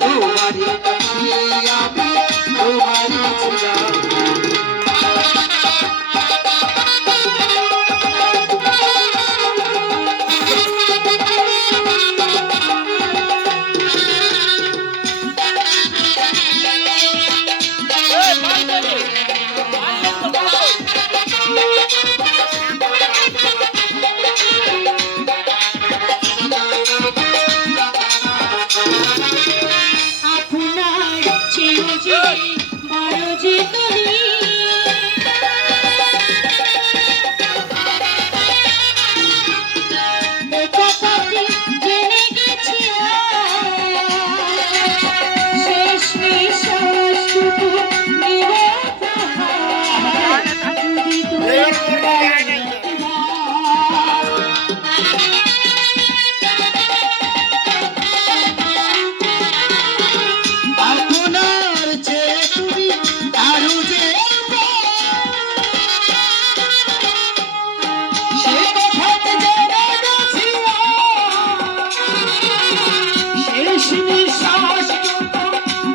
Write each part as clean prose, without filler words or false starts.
তোমারই আছি আমি, তোমারই ছিলাম। আপনার চিরজীবী বড় যে তুমি, এ কথাটি জেনে গেছি শেষ নিঃশ্বাসটুকু নিব উপহার, যদি তুমি আপনার চেয়ে তুমি আরো যে সে কথাতে জেনে গেছি শেষ নিঃশ্বাসটুকু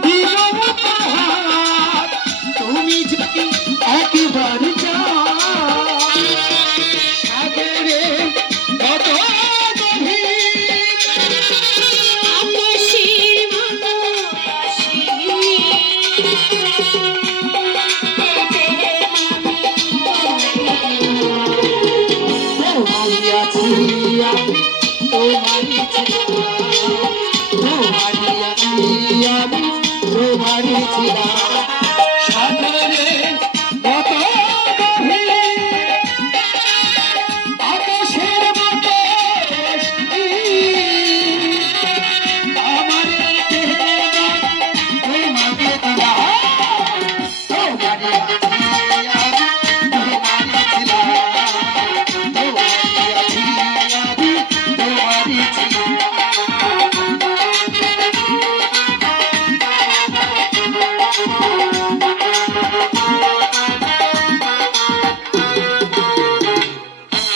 দিব উপহার, তুমি যদি একবার যাও সাগরে কত গভীর আকাশের মতো আসি, তোমারই আছি আমি, তোমারই ছিলাম। তোমারই আছি আমি, তোমারই ছিলাম। সাগরে কত গভীর আকাশের মতো স্থির, আমার প্রেম তোমাকে দিলাম। তোমারই আছি আমি, তোমারই ছিলাম। তোমারই আছি আমি, তোমারই ছিলাম।